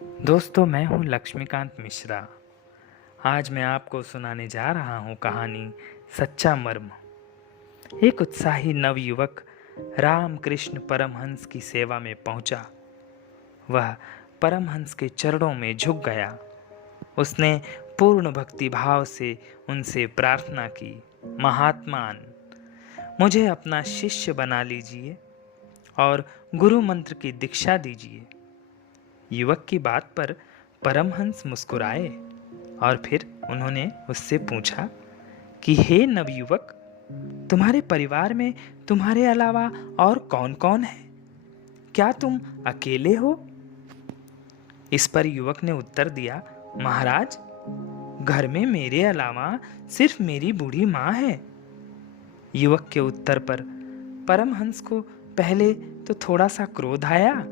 दोस्तों, मैं हूँ लक्ष्मीकांत मिश्रा। आज मैं आपको सुनाने जा रहा हूँ कहानी सच्चा मर्म। एक उत्साही नवयुवक रामकृष्ण परमहंस की सेवा में पहुंचा। वह परमहंस के चरणों में झुक गया। उसने पूर्ण भक्ति भाव से उनसे प्रार्थना की, महात्मान, मुझे अपना शिष्य बना लीजिए और गुरु मंत्र की दीक्षा दीजिए। युवक की बात पर परमहंस मुस्कुराए और फिर उन्होंने उससे पूछा कि हे नवयुवक, तुम्हारे परिवार में तुम्हारे अलावा और कौन कौन है? क्या तुम अकेले हो? इस पर युवक ने उत्तर दिया, महाराज, घर में मेरे अलावा सिर्फ मेरी बूढ़ी माँ है। युवक के उत्तर पर परमहंस को पहले तो थोड़ा सा क्रोध आया,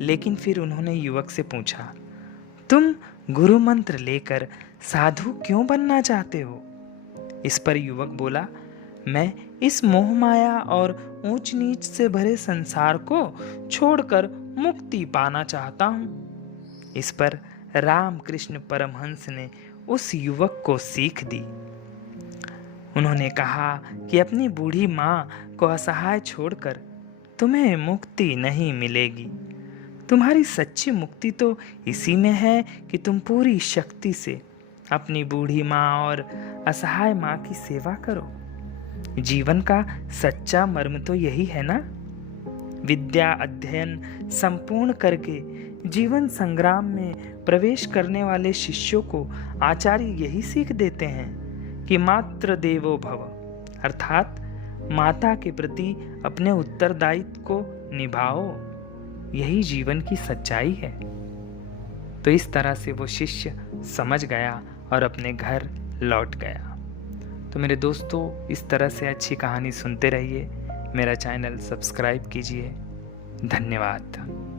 लेकिन फिर उन्होंने युवक से पूछा, तुम गुरु मंत्र लेकर साधु क्यों बनना चाहते हो? इस पर युवक बोला, मैं इस मोह माया और ऊंच नीच से भरे संसार को छोड़कर मुक्ति पाना चाहता हूँ। इस पर रामकृष्ण परमहंस ने उस युवक को सीख दी। उन्होंने कहा कि अपनी बूढ़ी माँ को असहाय छोड़कर तुम्हें मुक्ति नहीं मिलेगी। तुम्हारी सच्ची मुक्ति तो इसी में है कि तुम पूरी शक्ति से अपनी बूढ़ी माँ और असहाय माँ की सेवा करो। जीवन का सच्चा मर्म तो यही है ना। विद्या अध्ययन संपूर्ण करके जीवन संग्राम में प्रवेश करने वाले शिष्यों को आचार्य यही सीख देते हैं कि मातृ देवो भव, अर्थात माता के प्रति अपने उत्तरदायित्व को निभाओ। यही जीवन की सच्चाई है। तो इस तरह से वो शिष्य समझ गया और अपने घर लौट गया। तो मेरे दोस्तों, इस तरह से अच्छी कहानी सुनते रहिए। मेरा चैनल सब्सक्राइब कीजिए। धन्यवाद।